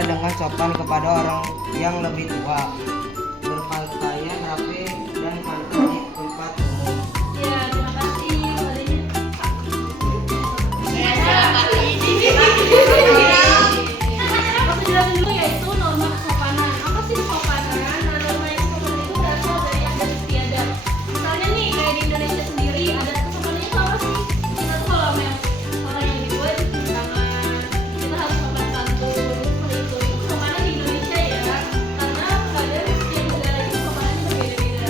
berbicara dengan sopan kepada orang yang lebih tua, berpakaian rapi dan pantang di tempat umum. Ya, terima kasih. Aku jelasin dulu yaitu norma kesopanan. Apa sih kesopanan? Nah, norma yang kesopanan itu berasal dari adat istiadat. Misalnya nih, kayak di Indonesia sendiri, adat kesopanannya itu apa sih? Kita tuh kalau sama orang yang lebih tua itu cium tangan, kita harus sopan santun, seperti itu. Itu kesopanan di Indonesia ya, karena pada setiap negara itu kesopanannya berbeda-beda.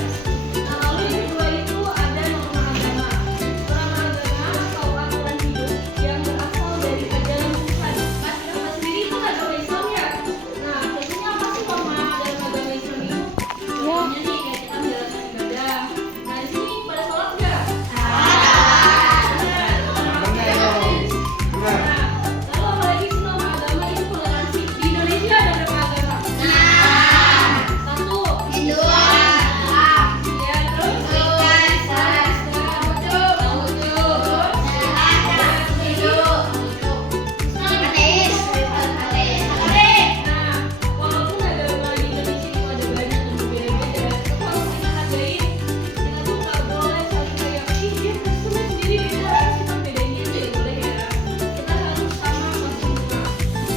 Nah, lalu yang kedua itu ada norma agama. Norma agama atau aturan hidup yang berasal dari ajaran Tuhan. Mas sendiri itu agama Islam ya. Nah, tentunya apa sih norma dalam agama Islam itu? Contohnya nih kayak kita menjalankan ibadah. Nah, di sini pada sholat nggak? Nah, lalu apalagi sih norma agama itu toleransi. Di Indonesia ada berapa agama? Satu. Dua. Ya, terus? Kristen. Nah, walaupun agama di Indonesia itu ada banyak dan berbeda-beda, tapi harus kita hargain. Kita tuh nggak boleh saling kayak, ih dia Kristennya sendiri beda, harus kita bedain dia nggak boleh ya. Kita harus sama pas semua.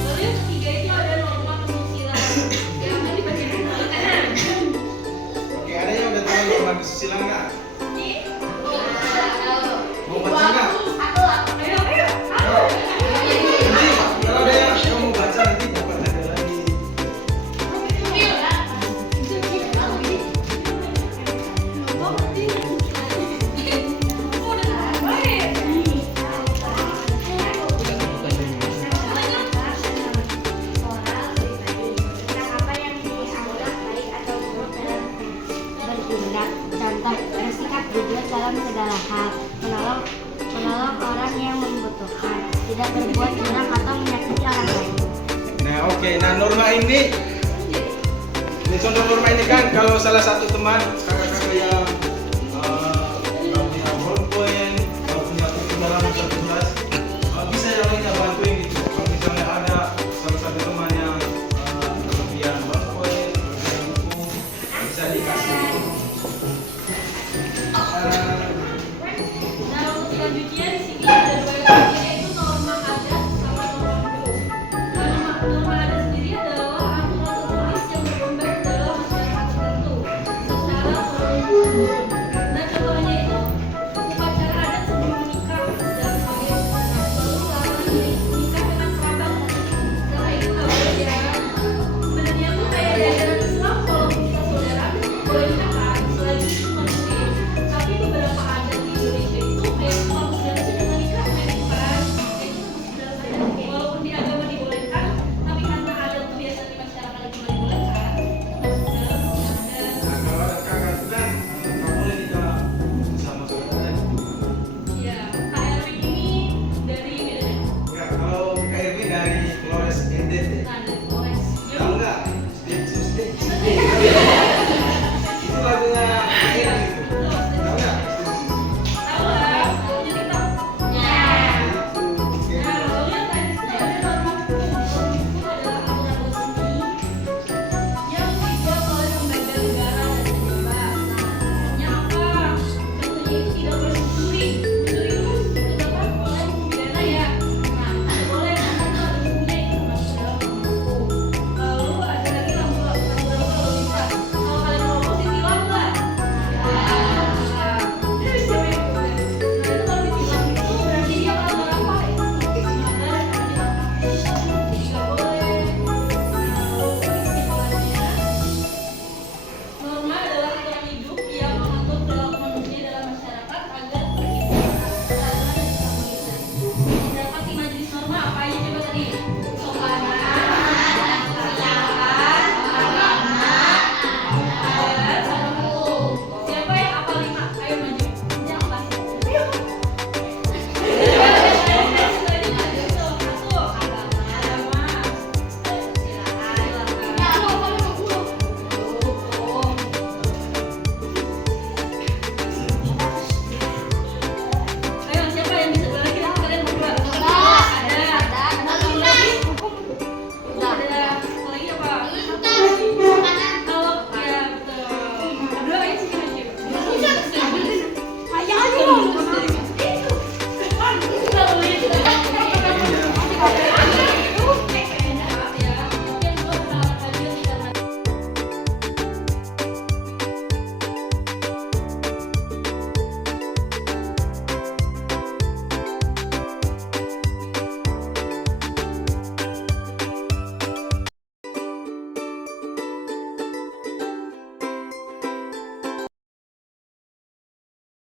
Lalu yang ketiga itu ada norma kesusilaan. Ya, kan dibaca dulu. Oke, ada yang udah tahu norma kesusilaan nggak? Mau baca nggak? Ayo. Nanti kalau ada yang mau baca nanti dapat ada lagi. Bertindak, contoh bersikap jujur dalam segala hal, menolong orang yang membutuhkan, tidak berbuat curang atau menyakiti orang lain. Nah, oke. Nah, norma ini contoh norma ini kan kalau salah satu teman kakak-kakak yang